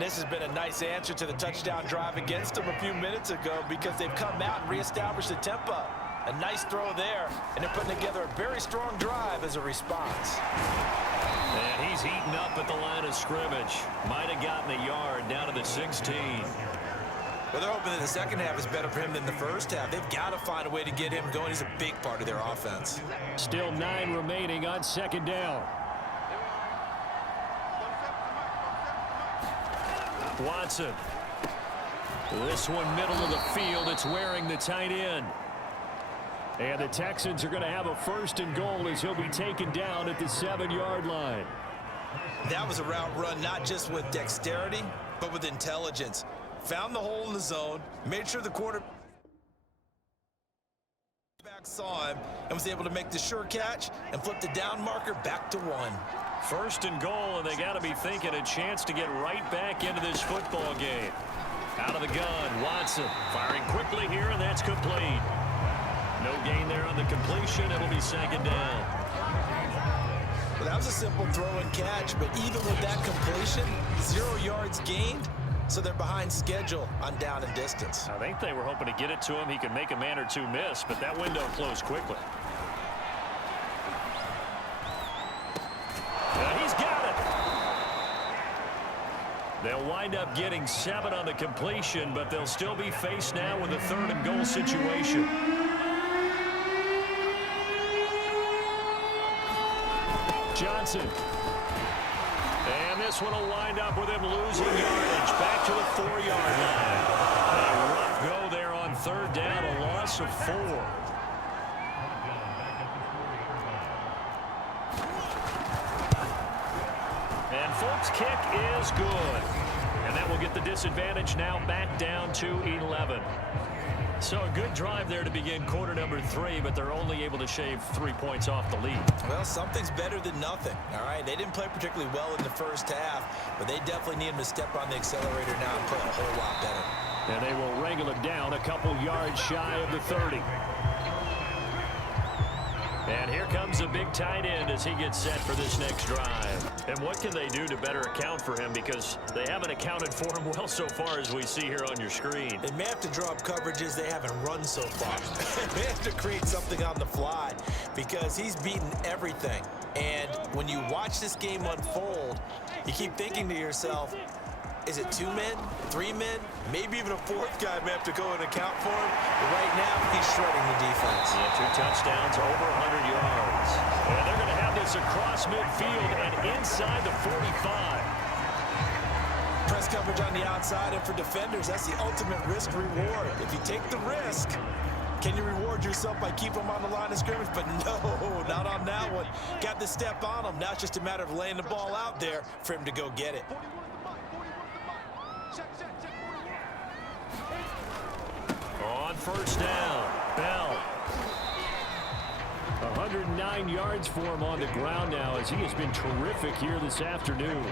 And this has been a nice answer to the touchdown drive against them a few minutes ago because they've come out and reestablished the tempo. A nice throw there, and they're putting together a very strong drive as a response. And he's heating up at the line of scrimmage. Might have gotten a yard down to the 16. Well, they're hoping that the second half is better for him than the first half. They've got to find a way to get him going. He's a big part of their offense. Still 9 remaining on second down. Watson. This one middle of the field. It's wearing the tight end. And the Texans are going to have a 1st and goal as he'll be taken down at the 7-yard line. That was a route run not just with dexterity, but with intelligence. Found the hole in the zone, made sure the quarterback saw him, and was able to make the sure catch and flip the down marker back to 1. 1st and goal, and they got to be thinking a chance to get right back into this football game. Out of the gun, Watson firing quickly here, and that's complete. No gain there on the completion. It'll be 2nd down. Well, that was a simple throw and catch, but even with that completion, 0 yards gained, so they're behind schedule on down and distance. I think they were hoping to get it to him. He could make a man or two miss, but that window closed quickly. And he's got it. They'll wind up getting 7 on the completion, but they'll still be faced now with a 3rd and goal situation. Johnson. And this one will wind up with him losing yardage back to the 4-yard line. A rough go there on 3rd down, a loss of 4. And Folk's kick is good. And that will get the disadvantage now back down to 11. So a good drive there to begin quarter number 3, but they're only able to shave 3 points off the lead. Well, something's better than nothing, all right? They didn't play particularly well in the first half, but they definitely need him to step on the accelerator now and play a whole lot better. And they will wrangle it down a couple yards shy of the 30. And here comes a big tight end as he gets set for this next drive. And what can they do to better account for him? Because they haven't accounted for him well so far as we see here on your screen. They may have to draw up coverages they haven't run so far. They have to create something on the fly because he's beaten everything. And when you watch this game unfold, you keep thinking to yourself, is it 2 men, 3 men, maybe even a 4th guy may have to go and account for him. But right now, he's shredding the defense. Yeah, 2 touchdowns, over 100 yards. And they're going to have this across midfield and inside the 45. Press coverage on the outside, and for defenders, that's the ultimate risk-reward. If you take the risk, can you reward yourself by keeping them on the line of scrimmage? But no, not on that one. Got the step on him. Now it's just a matter of laying the ball out there for him to go get it. On 1st down, Bell. 109 yards for him on the ground now as he has been terrific here this afternoon.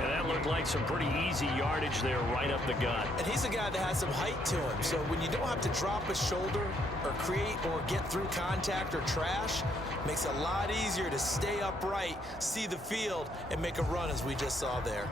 And that looked like some pretty easy yardage there right up the gut. And he's a guy that has some height to him. So when you don't have to drop a shoulder or create or get through contact or trash, makes it a lot easier to stay upright, see the field, and make a run as we just saw there.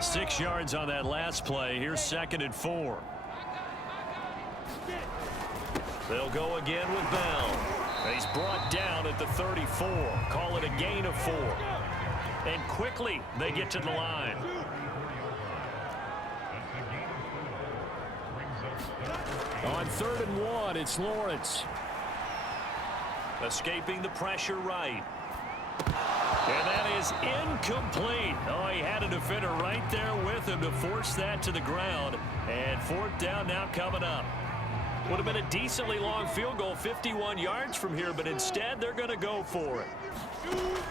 6 yards on that last play. Here's 2nd and 4. They'll go again with Bell. He's brought down at the 34. Call it a gain of 4. And quickly they get to the line. On 3rd and 1, it's Lawrence. Escaping the pressure right. And that is incomplete. Oh, he had a defender right there with him to force that to the ground. And 4th down now coming up. Would have been a decently long field goal, 51 yards from here, but instead they're going to go for it.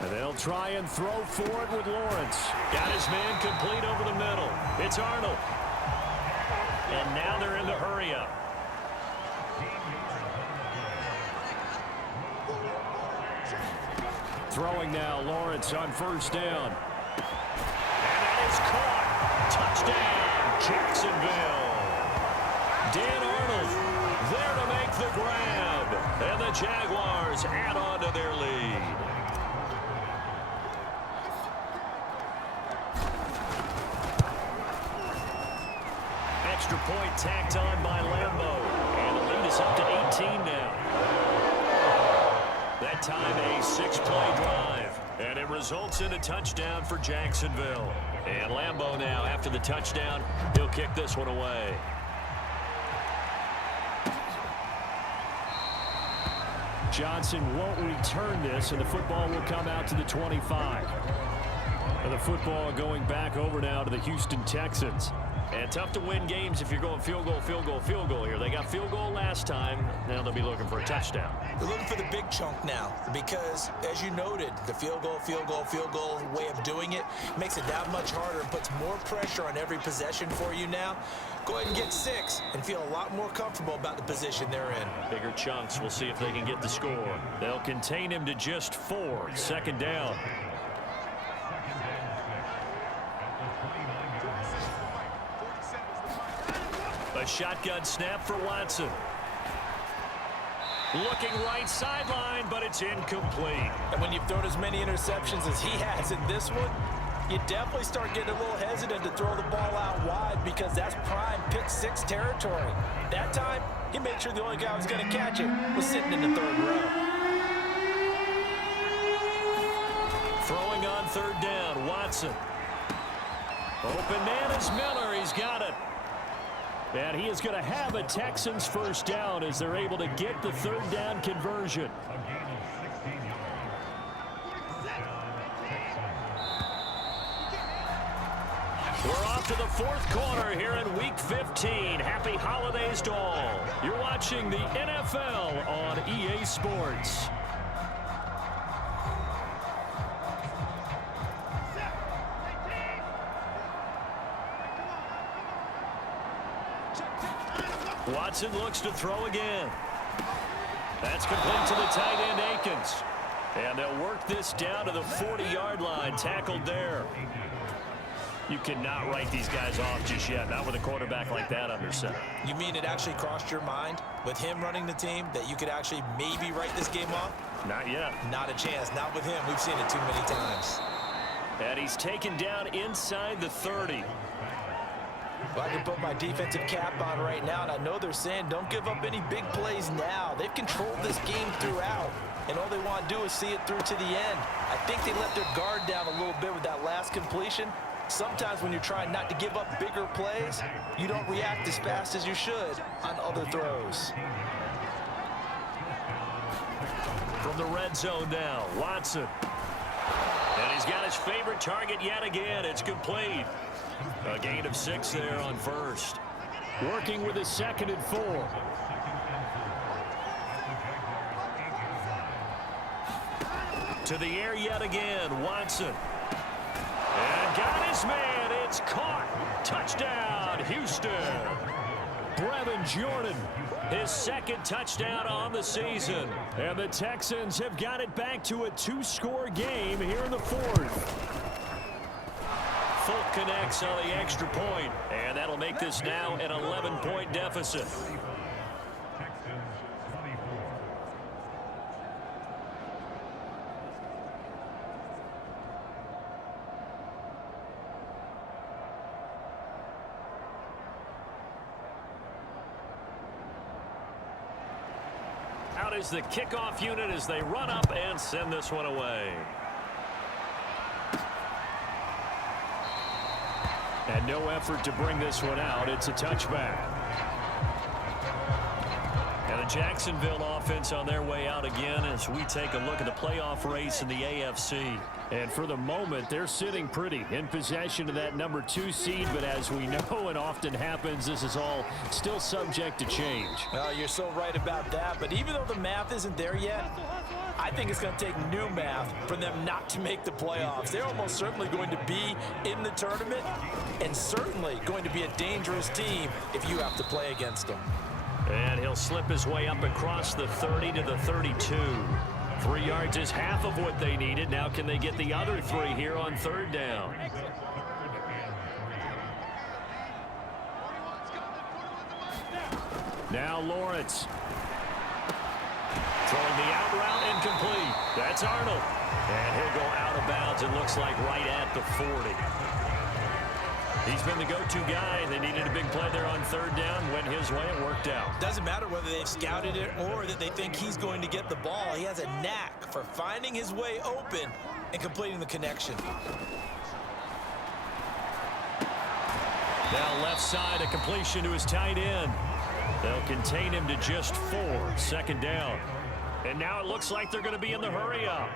And they'll try and throw for it with Lawrence. Got his man complete over the middle. It's Arnold. And now they're in the hurry-up. Throwing now, Lawrence on 1st down. And that is caught. Touchdown, Jacksonville. Dan Arnold there to make the grab. And the Jaguars add on to their lead. point tacked on by Lambeau. And the lead is up to 18 now. That time a 6-play drive. And it results in a touchdown for Jacksonville. And Lambeau now, after the touchdown, he'll kick this one away. Johnson won't return this, and the football will come out to the 25. And the football going back over now to the Houston Texans. And tough to win games if you're going field goal, field goal, field goal here. They got field goal last time. Now they'll be looking for a touchdown. They're looking for the big chunk now because, as you noted, the field goal way of doing it makes it that much harder and puts more pressure on every possession for you now. Go ahead and get 6 and feel a lot more comfortable about the position they're in. Bigger chunks. We'll see if they can get the score. They'll contain him to just 4. Second down. A shotgun snap for Watson. Looking right sideline, but it's incomplete. And when you've thrown as many interceptions as he has in this one, you definitely start getting a little hesitant to throw the ball out wide because that's prime pick 6 territory. That time, he made sure the only guy who was going to catch it was sitting in the 3rd row. Throwing on 3rd down, Watson. Open man is Miller. He's got it. And he is going to have a Texans first down as they're able to get the 3rd down conversion. We're off to the 4th quarter here in Week 15. Happy holidays to all. You're watching the NFL on EA Sports. Watson looks to throw again. That's complete to the tight end, Akins. And they'll work this down to the 40-yard line, tackled there. You cannot write these guys off just yet, not with a quarterback like that under center. You mean it actually crossed your mind with him running the team that you could actually maybe write this game off? Not yet. Not a chance. Not with him. We've seen it too many times. And he's taken down inside the 30. Well, I can put my defensive cap on right now, and I know they're saying don't give up any big plays now. They've controlled this game throughout, and all they want to do is see it through to the end. I think they let their guard down a little bit with that last completion. Sometimes when you're trying not to give up bigger plays, you don't react as fast as you should on other throws. From the red zone now, Watson. And he's got his favorite target yet again. It's complete. A gain of 6 there on 1st. Working with a 2nd and 4. To the air yet again, Watson. And got his man. It's caught. Touchdown, Houston. Brevin Jordan, his 2nd touchdown on the season. And the Texans have got it back to a 2-score game here in the 4th. Folk connects on the extra point, and that'll make this now an 11-point deficit. Out is the kickoff unit as they run up and send this one away. And no effort to bring this one out. It's a touchback. And the Jacksonville offense on their way out again as we take a look at the playoff race in the AFC. And for the moment, they're sitting pretty in possession of that number 2 seed. But as we know, and often happens, this is all still subject to change. Well, you're so right about that. But even though the math isn't there yet, I think it's going to take new math for them not to make the playoffs. They're almost certainly going to be in the tournament and certainly going to be a dangerous team if you have to play against them. And he'll slip his way up across the 30 to the 32. 3 yards is half of what they needed. Now can they get the other 3 here on 3rd down? Now Lawrence. Throwing the out route incomplete. That's Arnold. And he'll go out of bounds, it looks like right at the 40. He's been the go-to guy. They needed a big play there on third down. Went his way. It worked out. Doesn't matter whether they've scouted it or that they think he's going to get the ball. He has a knack for finding his way open and completing the connection. Now left side, a completion to his tight end. They'll contain him to just 4. Second down. And now it looks like they're going to be in the hurry up.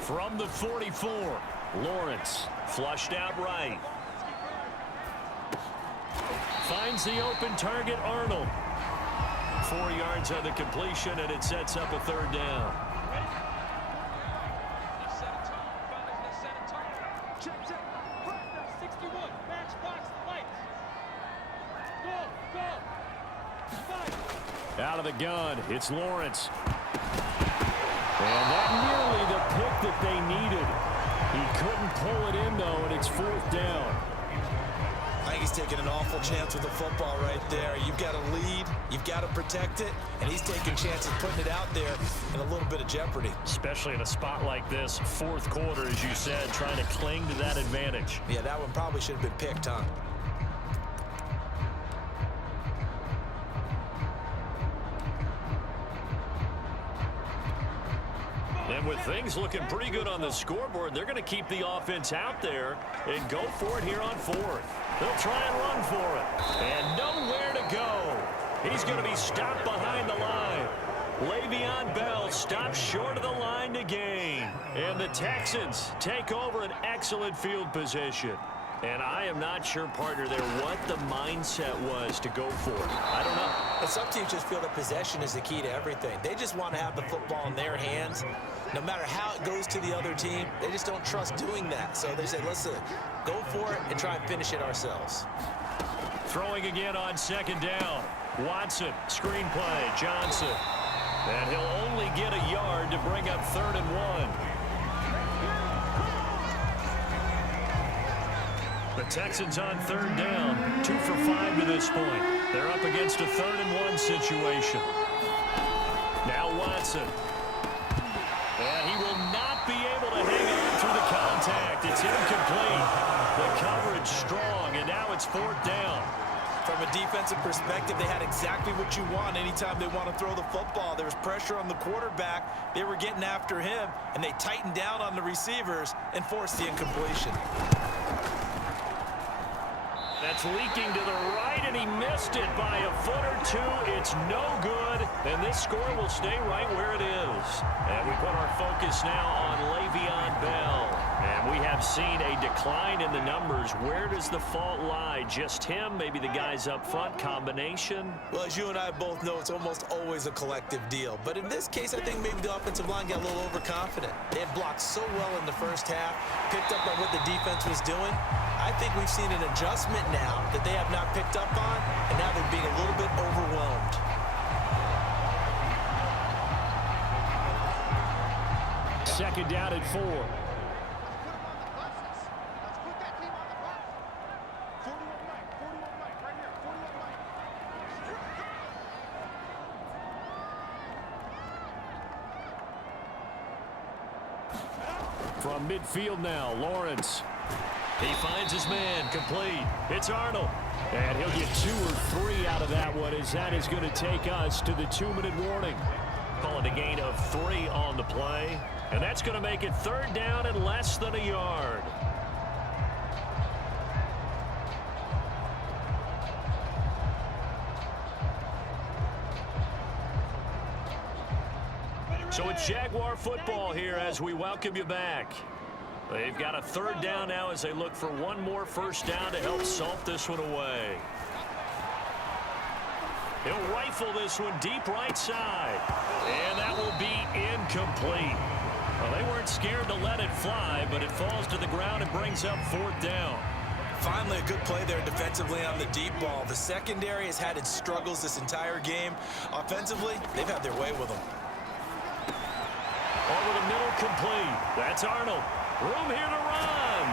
From the 44, Lawrence flushed out right. Finds the open target, Arnold. 4 yards on the completion, and it sets up a third down. Out of the gun, it's Lawrence. And that nearly the pick that they needed. He couldn't pull it in, though, and it's 4th down. I think he's taking an awful chance with the football right there. You've got to lead, you've got to protect it, and he's taking chances putting it out there in a little bit of jeopardy. Especially in a spot like this, 4th quarter, as you said, trying to cling to that advantage. Yeah, that one probably should have been picked, huh? And with things looking pretty good on the scoreboard, they're going to keep the offense out there and go for it here on 4th. They'll try and run for it. And nowhere to go. He's going to be stopped behind the line. Le'Veon Bell stops short of the line to gain. And the Texans take over an excellent field position. And I am not sure, partner, there what the mindset was to go for it. I don't know. Some teams just feel that possession is the key to everything. They just want to have the football in their hands. No matter how it goes to the other team, they just don't trust doing that. So they say, listen, go for it and try and finish it ourselves. Throwing again on second down. Watson, screen play, Johnson. And he'll only get a yard to bring up 3rd and 1. The Texans on 3rd down, 2 for 5 to this point. They're up against a 3rd and 1 situation. Now Watson. And he will not be able to hang on through the contact. It's incomplete. The coverage strong, and now it's 4th down. From a defensive perspective, they had exactly what you want anytime they want to throw the football. There was pressure on the quarterback. They were getting after him, and they tightened down on the receivers and forced the incompletion. That's leaking to the right, and he missed it by a foot or 2. It's no good, and this score will stay right where it is. And we put our focus now on Le'Veon Bell. And we have seen a decline in the numbers. Where does the fault lie? Just him? Maybe the guys up front? Combination? Well, as you and I both know, it's almost always a collective deal. But in this case, I think maybe the offensive line got a little overconfident. They had blocked so well in the first half, picked up on what the defense was doing. I think we've seen an adjustment now that they have not picked up on, and now they're being a little bit overwhelmed. Second down at 4. From midfield now, Lawrence. He finds his man, complete. It's Arnold. And he'll get 2 or 3 out of that one, as that is going to take us to the 2-minute warning. Call it a gain of 3 on the play. And that's going to make it 3rd down and less than a yard. So it's Jaguar football here as we welcome you back. They've got a 3rd down now as they look for one more first down to help salt this one away. He'll rifle this one deep right side. And that will be incomplete. Well, they weren't scared to let it fly, but it falls to the ground and brings up 4th down. Finally, a good play there defensively on the deep ball. The secondary has had its struggles this entire game. Offensively, they've had their way with them. Over the middle, complete. That's Arnold. Room here to run.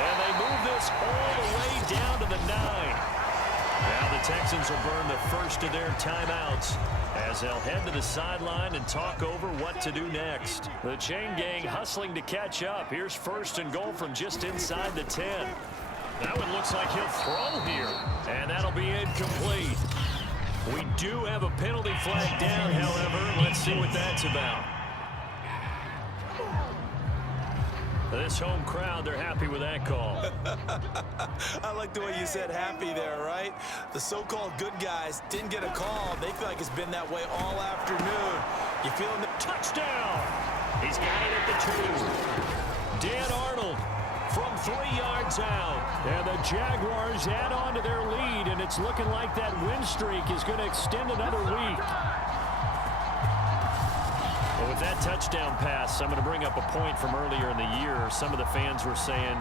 And they move this all the way down to the 9. Now the Texans will burn the first of their timeouts as they'll head to the sideline and talk over what to do next. The chain gang hustling to catch up. Here's first and goal from just inside the 10. Now it looks like he'll throw here, and that'll be incomplete. We do have a penalty flag down, however. Let's see what that's about. This home crowd, they're happy with that call. I like the way you said happy there, right? The so-called good guys didn't get a call. They feel like it's been that way all afternoon. You feeling the touchdown? He's got it at the 2. Dan Arnold from 3 yards out. And the Jaguars add on to their lead, and it's looking like that win streak is going to extend another week. Well, with that touchdown pass, I'm going to bring up a point from earlier in the year. Some of the fans were saying,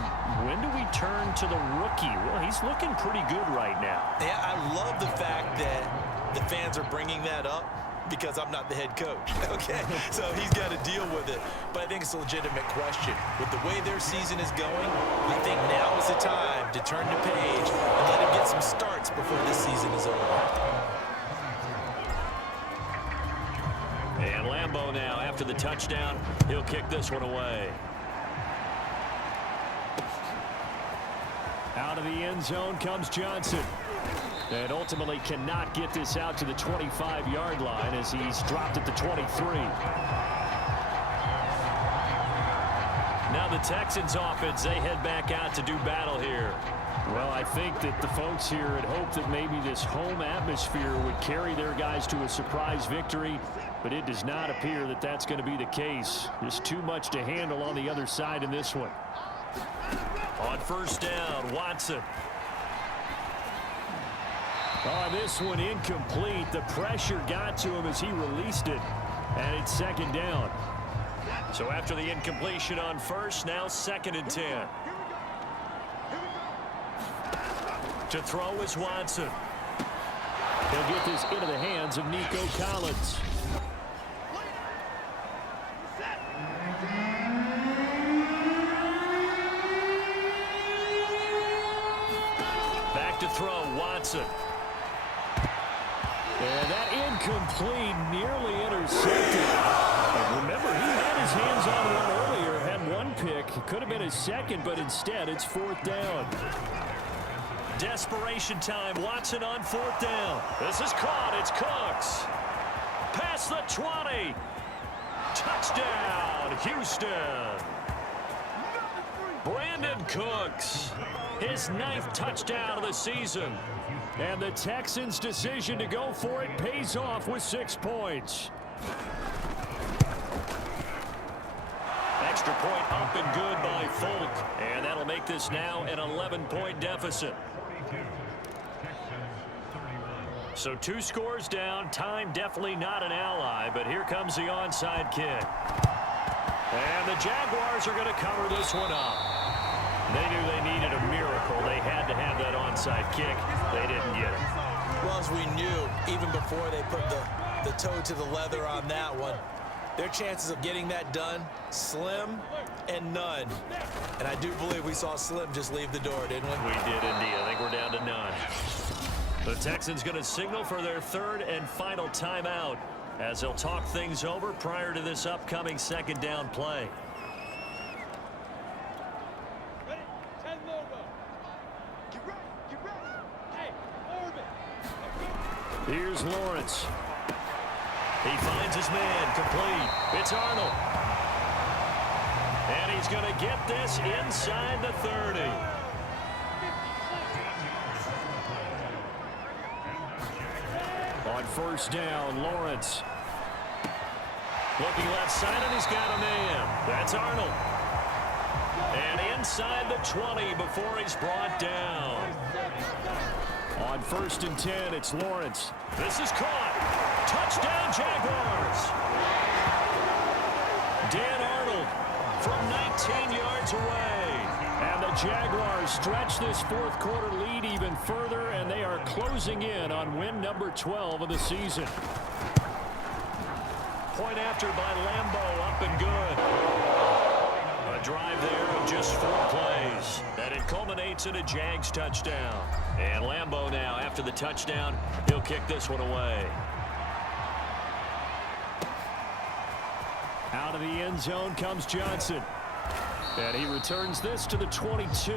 when do we turn to the rookie? Well, he's looking pretty good right now. Yeah, I love the fact that the fans are bringing that up because I'm not the head coach. Okay, so he's got to deal with it. But I think it's a legitimate question. With the way their season is going, I think now is the time to turn the page and let him get some starts before this season is over. And Lambeau now, after the touchdown, he'll kick this one away. Out of the end zone comes Johnson. And ultimately cannot get this out to the 25-yard line as he's dropped at the 23. Now the Texans offense, they head back out to do battle here. Well, I think that the folks here had hoped that maybe this home atmosphere would carry their guys to a surprise victory, but it does not appear that that's going to be the case. There's too much to handle on the other side in this one. On first down, Watson. Oh, this one incomplete. The pressure got to him as he released it, and it's second down. So after the incompletion on first, now 2nd and 10. To throw is Watson. He'll get this into the hands of Nico Collins. Back to throw, Watson. And that incomplete, nearly intercepted. And remember, he had his hands on one earlier, had one pick. It could have been his second, but instead it's 4th down. Desperation time. Watson on 4th down. This is caught. It's Cooks. Past the 20. Touchdown, Houston. Brandon Cooks. His 9th touchdown of the season. And the Texans' decision to go for it pays off with 6 points. Extra point up and good by Folk. And that'll make this now an 11-point deficit. So 2 scores down. Time definitely not an ally, but here comes the onside kick. And the Jaguars are going to cover this one up. They knew they needed a miracle. They had to have that onside kick. They didn't get it. Well, as we knew, even before they put the toe to the leather on that one, their chances of getting that done, slim and none. And I do believe we saw Slim just leave the door, didn't we? We did indeed. I think we're down to none. The Texans going to signal for their 3rd and final timeout as they'll talk things over prior to this upcoming 2nd down play. Here's Lawrence. He finds his man, complete. It's Arnold. And he's going to get this inside the 30. On first down, Lawrence. Looking left side, and he's got a man. That's Arnold. And inside the 20 before he's brought down. On 1st and 10, it's Lawrence. This is caught. Touchdown, Jaguars. Dan Arnold from 19 yards away. And the Jaguars stretch this 4th quarter lead even further, and they are closing in on win number 12 of the season. Point after by Lambeau, up and good. A drive there of just 4 plays. And it culminates in a Jags touchdown. And Lambeau now, after the touchdown, he'll kick this one away. Out of the end zone comes Johnson. And he returns this to the 22.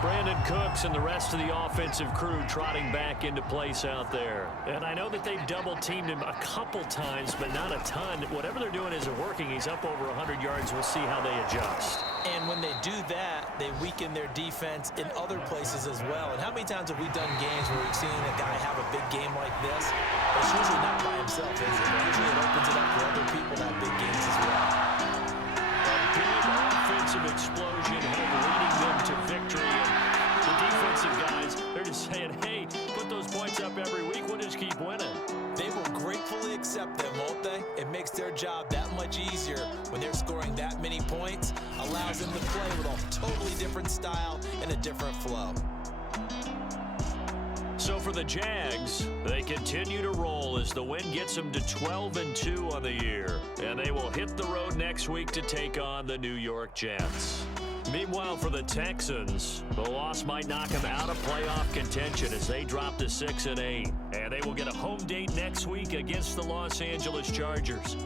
Brandon Cooks and the rest of the offensive crew trotting back into place out there. And I know that they've double-teamed him a couple times, but not a ton. Whatever they're doing isn't working. He's up over 100 yards. We'll see how they adjust. And when they do that, they weaken their defense in other places as well. And how many times have we done games where we've seen a guy have a big game like this? But it's usually not by himself, is it? Usually it opens it up for other people to have big games as well. A big offensive explosion leading them to victory. And the defensive guys, they're just saying, hey, put those points up every week. We'll just keep winning. They will gratefully accept them, won't they? It makes their job that much easier when they're scoring that many points. Allows them to play with a totally different style and a different flow. So for the Jags, they continue to roll as the win gets them to 12-2 on the year. And they will hit the road next week to take on the New York Jets. Meanwhile, for the Texans, the loss might knock them out of playoff contention as they drop to 6-8. And they will get a home date next week against the Los Angeles Chargers.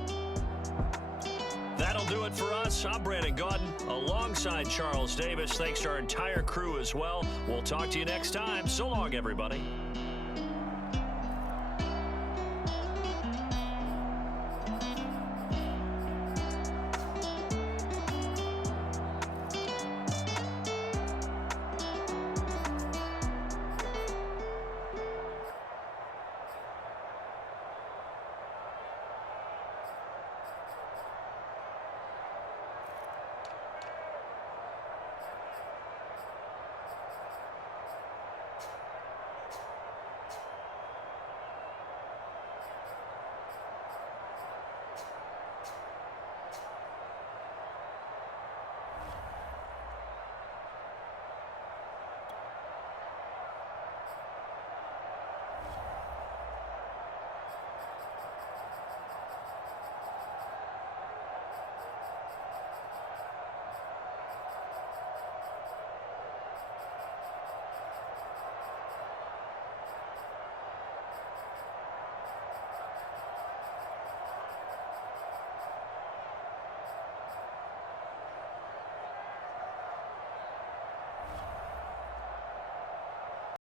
That'll do it for us. I'm Brandon Gaudin alongside Charles Davis. Thanks to our entire crew as well. We'll talk to you next time. So long, everybody.